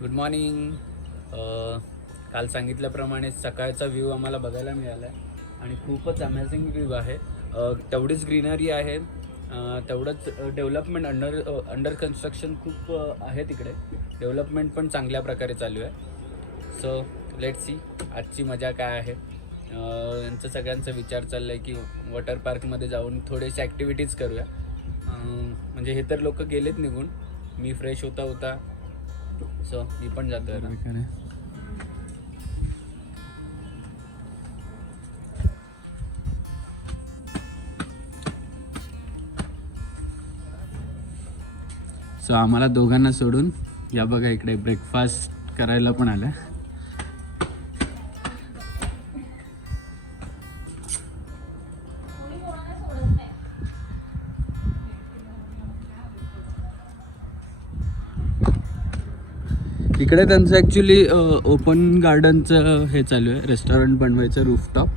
Good morning. काल सांगितल्याप्रमाणे सकाळचा व्ह्यू आम्हाला बघायला मिळाला आहे आणि खूपच अमेझिंग व्ह्यू आहे. तेवढीच ग्रीनरी आहे, तेवढंच डेव्हलपमेंट अंडर कन्स्ट्रक्शन खूप आहे तिकडे. डेव्हलपमेंट पण चांगल्या प्रकारे चालू आहे. सो लेट सी आजची मजा काय आहे. यांचं सगळ्यांचा विचार चालला आहे की वॉटर पार्कमध्ये जाऊन थोडेसे ॲक्टिव्हिटीज करूया. म्हणजे हे तर लोक गेलेत निघून, मी फ्रेश होता सो मी पण जातो आहे. सो आम्हाला दोघांना सोडून या बघा इकडे ब्रेकफास्ट करायला पण आलं. इकडे त्यांचं ॲक्च्युली ओपन गार्डनचं हे चालू आहे, रेस्टॉरंट बनवायचं रूफटॉप.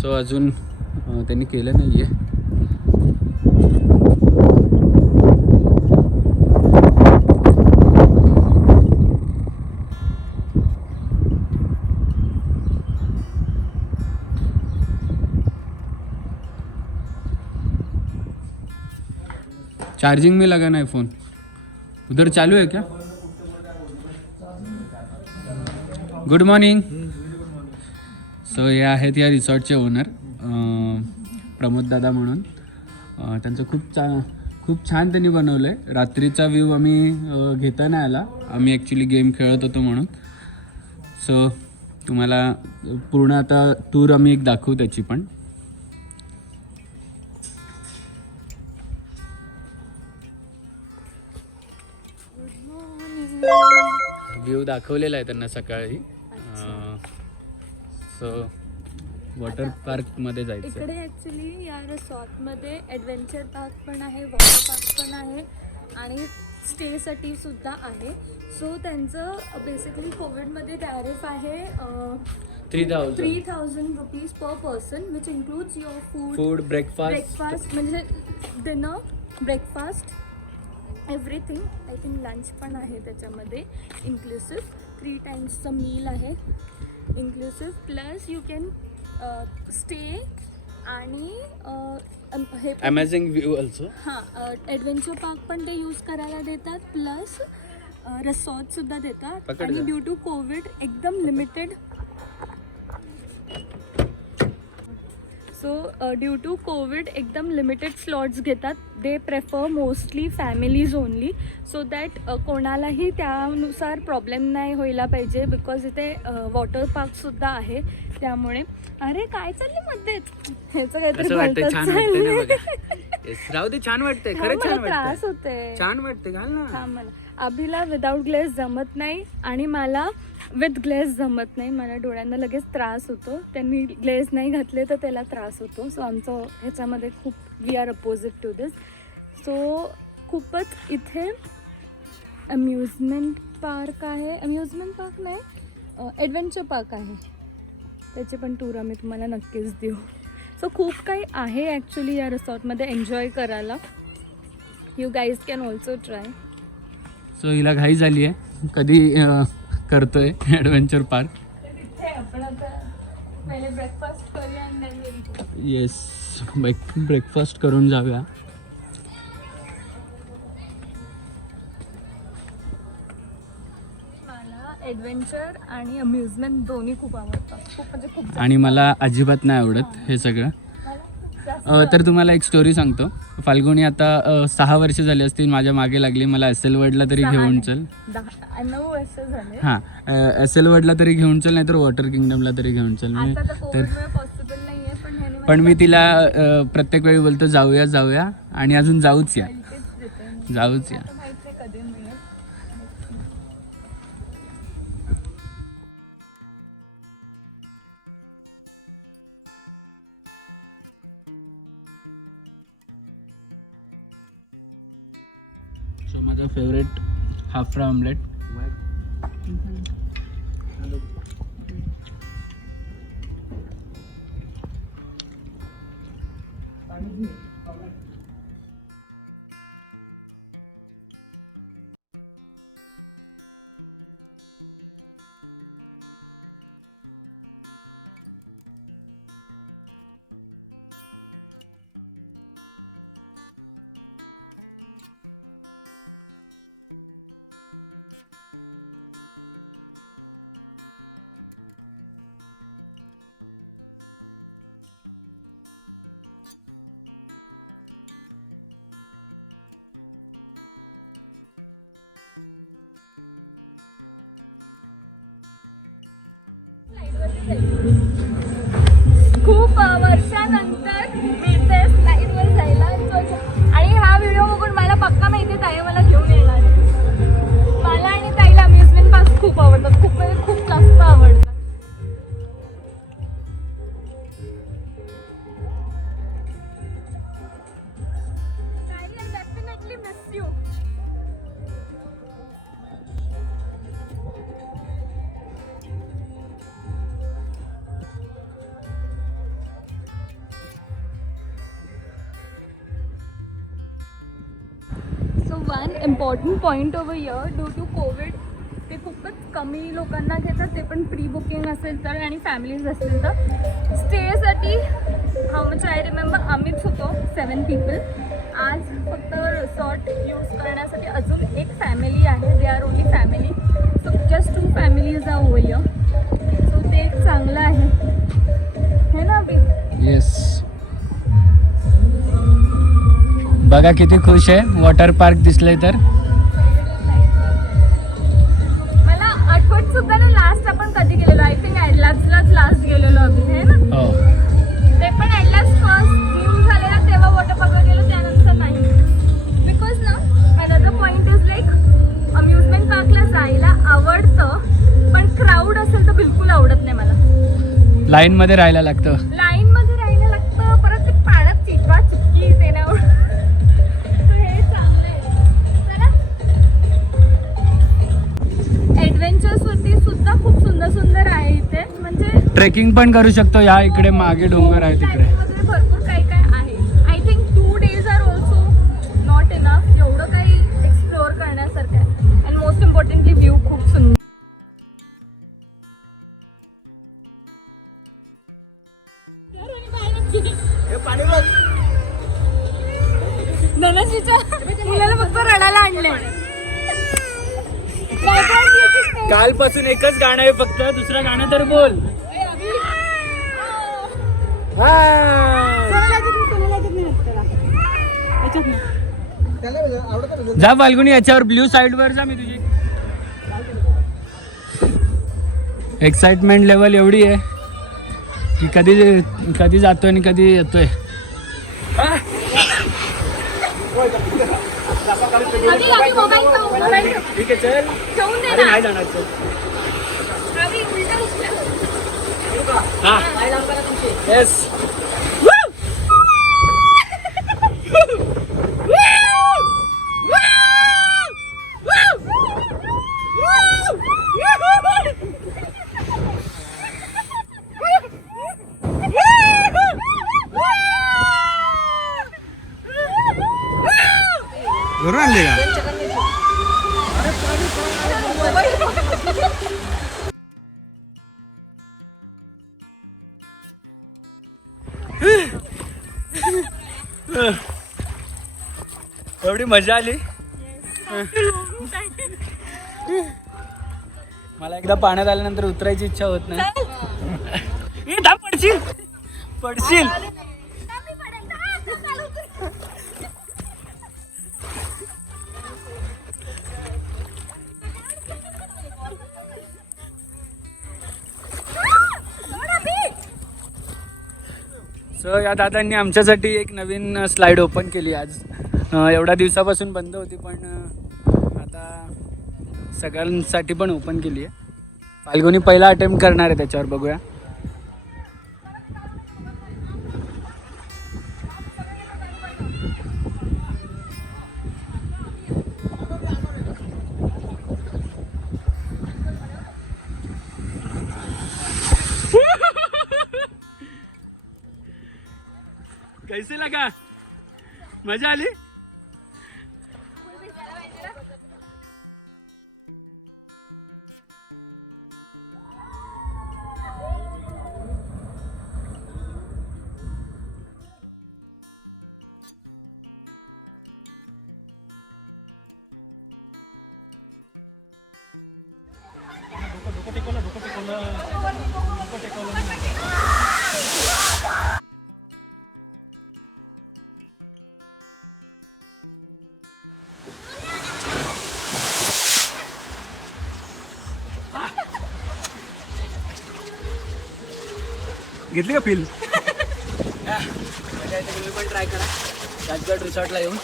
सो अजून त्यांनी केलं नाही आहे. चार्जिंग में लगा है फ़ोन, उधर चालू है क्या? Good morning. सो हे आहेत या रिसॉर्टचे ओनर प्रमोद दादा म्हणून. त्यांचं खूप छान त्यांनी बनवलं आहे. रात्रीचा व्ह्यू आम्ही घेता नाही आला, आम्ही ॲक्च्युली गेम खेळत होतो म्हणून. सो तुम्हाला पूर्ण आता टूर आम्ही एक दाखवू त्याची पण. व्ह्यू दाखवलेला आहे त्यांना सकाळी. सो वॉटर पार्कमध्ये जायचं. इकडे ॲक्च्युली या रिसॉर्टमध्ये ॲडव्हेंचर पार्क पण आहे, वॉटर पार्क पण आहे आणि स्टेसाठी सुद्धा आहे. सो त्यांचं बेसिकली कोविडमध्ये टॅरिफ आहे 3,000 rupees per person, which includes your food breakfast म्हणजे dinner, breakfast, everything. I think lunch पण आहे त्याच्यामध्ये इन्क्लुसिव्ह. 3 टाइम्सचं मील आहे inclusive. Plus you can stay आणि हे अमेझिंग व्ह्यू ऑल्सो. हां, ॲडव्हेंचर पार्क पण ते यूज करायला देतात, प्लस रिसॉर्टसुद्धा देतात. आणि ड्यू टू कोविड एकदम limited. So due to Covid एकदम लिमिटेड स्लॉट्स घेतात. They prefer mostly families only, so that कोणालाही त्यानुसार प्रॉब्लेम नाही व्हायला पाहिजे. बिकॉज इथे वॉटर पार्कसुद्धा आहे. त्यामुळे अरे काय चालले मध्ये ह्याचं काहीतरी राहू दे, छान वाटतंय खरंच, त्रास होते, छान वाटतंय. घाल ना. हा, मला अभिला विदाऊट ग्लेस जमत नाही आणि मला विथ ग्लेस जमत नाही. मला डोळ्यांना लगेच त्रास होतो. त्यांनी ग्लेस नाही घातले तर त्याला त्रास होतो. सो आमचं ह्याच्यामध्ये खूप we are opposite to this. So खूपच इथे अम्युजमेंट पार्क आहे, अम्युजमेंट पार्क नाही, ॲडव्हेंचर पार्क आहे. त्याचे पण टूर आम्ही तुम्हाला नक्कीच देऊ. सो खूप काही आहे ॲक्च्युली या रिसॉर्टमध्ये एन्जॉय करायला. You guys can also try. So हिला घाई झाली आहे, कधी करतोय ॲडव्हेंचर पार्क. आपण आता पहिले ब्रेकफास्ट करूया आणि येस, ब्रेकफास्ट करून जाऊया. मला ॲडव्हेंचर आणि अम्युजमेंट दोन्ही खूप आवडतात. खूप म्हणजे खूप. आणि मला अजिबात नाही आवडत हे सगळं. तर तुम्हाला एक स्टोरी सांगतो. फाल्गुनी आता 6 वर्ष झाली असतील माझ्या मागे लागली, मला एस.एल. वर्ल्डला तरी घेऊन चल. 9 वर्ष झाले. हां, एस.एल. वर्ल्डला तरी घेऊन चल, नाही तर वॉटर किंगडमला तरी घेऊन चल. पॉसिबल नाही आहे, पण मी तिला प्रत्येक वेळी बोलतो जाऊया आणि अजून जाऊच या. कधी मिळेल. सो माझा फेवरेट हाफ फ्राय ऑमलेट. खूप वर्षानंतर मिळते स्लाईडवर जायला आणि हा व्हिडिओ बघून मला पक्का माहिती ताई मला घेऊन येणार. मला आणि ताईला अम्युजमेंट पार्क खूप आवडतात, खूप म्हणजे खूप जास्त आवडतात. Definitely miss you. So one important point over here, due to COVID, ते खूपच कमी लोकांना घेतात, ते पण प्री बुकिंग असेल तर आणि फॅमिलीज असतील तर. स्टेसाठी हाऊ मच आय रिमेंबर आम्हीच होतो 7 people. आज फक्त रिसॉर्ट यूज करण्यासाठी अजून एक फॅमिली आहे, they are only family. So just 2 families are over here. So ते एक चांगलं आहे हे ना अभि? येस. बघा किती खुश आहे वॉटर पार्क दिसलंय तर. मला आठवत सुद्धा नाही लास्ट आपण कधी गेलेलो. आय थिंक ॲडलासलाच लास्ट गेलेलो आम्ही हे ना. हो. ते पण ॲडलास फर्स्ट न्यू झालेला तेव्हा वॉटर पार्कला गेलो, त्यानंतर नाही. बिकॉज ना another point is like amusement पार्कला जायला आवडतं पण क्राऊड असेल तर बिलकुल आवडत नाही मला. लाईन मध्ये राहायला लागतं. लाईन मध्ये राहायला लागतं, परत ते पाण्यात चिटवा चिटकी ते नाही आवडत. हे चांगलं आहे. चला ॲडव्हेंचर्स वरती सुद्धा खूप सुंदर सुंदर आहे इथे. म्हणजे ट्रेकिंग पण करू शकतो. या इकडे मागे डोंगर आहे तिकडे. वगैरे भरपूर काही काय आहे. I think 2 days are also not enough. एवढं काही एक्सप्लोअर करण्यासारखं आहे. अँड मोस्ट इम्पॉर्टंटली व्ह्यू खूप सुंदर. धनश्रीच्या मुलाला फक्त रडायला आणलंय. कालपासून एकच गाणं आहे फक्त, दुसरं गाणं तर बोल. जा फाल्गुनी याच्यावर ब्ल्यू साइड वर जा. मी तुझी एक्साइटमेंट लेवल एवढी आहे की कधी जातोय आणि कधी येतोय. ठीक आहे चल. अरे नाही जाणार चल. हा येस. घरून आणले का? एवढी मजा आली. मला एकदा पाण्यात आल्यानंतर उतरायची इच्छा होत नाही. पडशील पडशील. सो या दादांनी आमच्यासाठी एक नवीन स्लाईड ओपन केली आज. एवढ्या दिवसापासून बंद होती पण आता सगळ्यांसाठी पण ओपन केली आहे. फाल्गुनी पहिला अटेम्प्ट करणार आहे त्याच्यावर, बघूया. कैसे लगा? मजा आली? घेतली का फील? तुम्ही पण ट्राय करा राजगड रिसॉर्टला येऊन.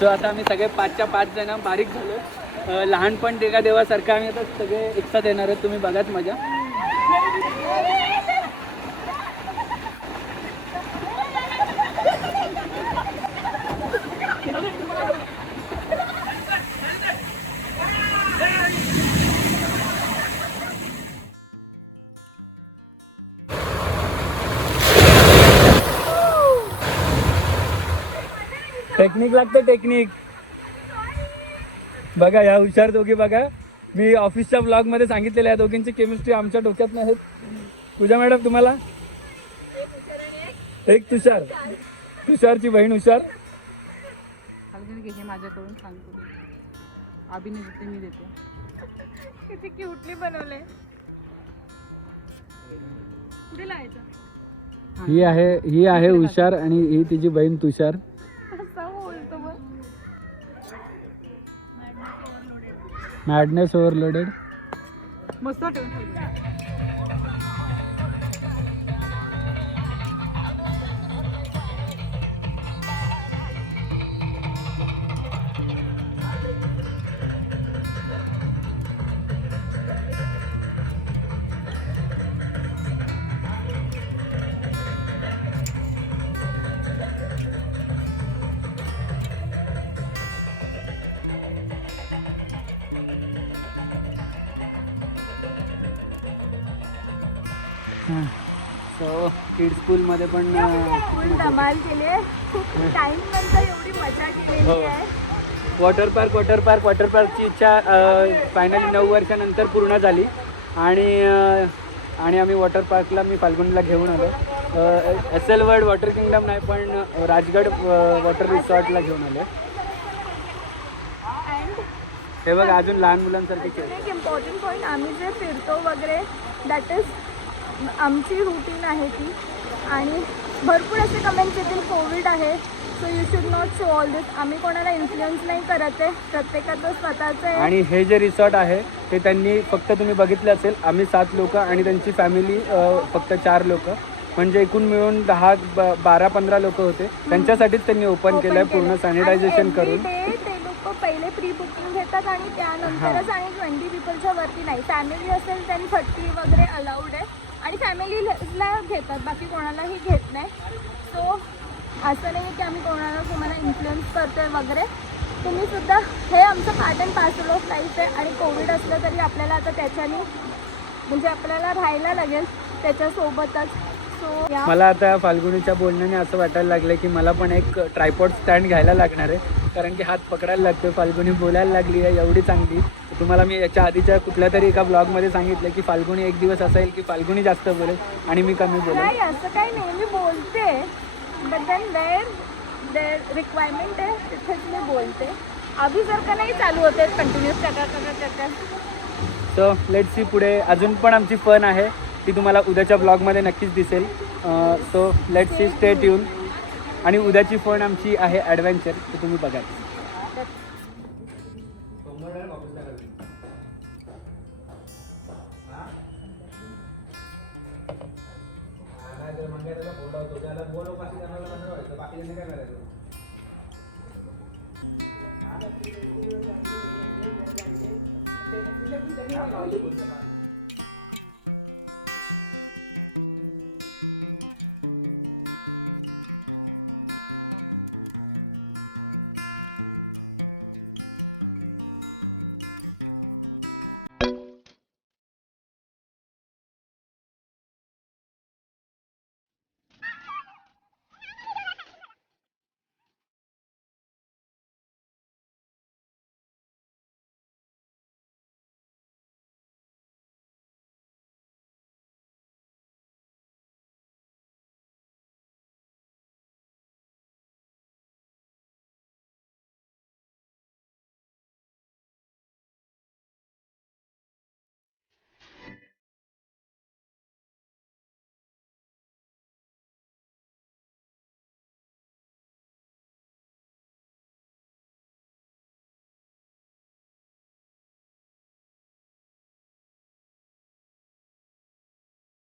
सो आता आम्ही सगळे 5च्या 5 जण बारीक झालो. लहानपण देगा देवासारखं आम्ही आता सगळे एकसाथ येणार आहेत. तुम्ही बघाच मजा. टेक्निक लागते टेक्निक. बघा या हुशार दोघी बघा. मी ऑफिसच्या ब्लॉगमध्ये सांगितलेलं या दोघींची केमिस्ट्री आमच्या डोक्यात नाहीत. पूजा मॅडम तुम्हाला एक तुषार, तुषारची बहीण हुशार. माझ्याकडून सांगतो अभिनय देते मी देते. किती क्यूटली बनवले. कुठे लावायचं? ही आहे हुशार आणि ही तिची बहीण तुषार. Madness overloaded. मस्त ठेवून ठेवलं. सो किड्स स्कूलमध्ये पण फुल धमाल केली. खूप टाइम नंतर एवढी मजा केलेली आहे. वॉटर पार्कची इच्छा फायनली 9 वर्षानंतर पूर्ण झाली. आणि आम्ही वॉटर पार्कला मी फाल्गुनीला घेऊन आलो. SL वर्ल्ड वॉटर किंगडम नाही पण राजगड वॉटर रिसॉर्टला घेऊन आलो. हे बघा अजून लहान मुलांसारखे खेळ. एक इम्पॉर्टंट पॉईंट, आम्ही जे फिरतो वगैरे दॅट इज आमची रुटीन आहे ती. आणि भरपूर असे कमेंट्स येतील कोविड आहे so you should not show all this. आम्ही कोणाला इन्फ्लुएन्स नाही करत आहे. प्रत्येकाचं स्वतःचं आहे. आणि हे जे रिसॉर्ट आहे ते त्यांनी फक्त तुम्ही बघितलं असेल आम्ही 7 लोक आणि त्यांची फॅमिली फक्त 4 लोक म्हणजे एकूण मिळून 12-15 लोक होते. त्यांच्यासाठीच त्यांनी ओपन केलं आहे पूर्ण सॅनिटायझेशन करून. ते लोक पहिले प्री बुकिंग घेतात आणि त्यानंतरच. आणि 20 पीपलच्या वरती नाही. फॅमिली असेल त्यांनी 30 वगैरे अलाउड आहे आणि फॅमिलीला घेतात बाकी कोणालाही घेत नाही. सो असं नाही की आम्ही तुम्हाला इन्फ्लुएन्स करतोय वगैरे. तुम्ही सुद्धा हे आमचं part and parcel of life आहे. आणि कोविड असलं तरी आपल्याला आता त्याच्याने म्हणजे आपल्याला राहायला लागेल त्याच्यासोबतच. सो मला आता फाल्गुनीच्या बोलण्याने असं वाटायला लागलं की मला पण एक ट्रायपॉड स्टँड घ्यायला लागणार आहे. कारण की हात पकडायला लागतो. फाल्गुनी बोलायला लागली आहे एवढी चांगली. तुम्हाला मी याच्या आधीच्या कुठल्या तरी एका ब्लॉगमध्ये सांगितलं की फाल्गुनी एक दिवस असेल की फाल्गुनी जास्त बोलेल आणि मी कमी बोलेल. नाही असं काही नाही. मी बोलते बट देन वेअर रिक्वायरमेंट आहे तिथेच मी बोलते. अभी जर का नाही चालू होते कंटिन्युअस टाका. सो लेट्स सी पुढे अजून पण आमची फन आहे ती तुम्हाला उद्याच्या ब्लॉगमध्ये नक्कीच दिसेल. So let's see stay tune. आणि उद्याची फन आमची आहे ॲडव्हेंचर, तर तुम्ही बघा.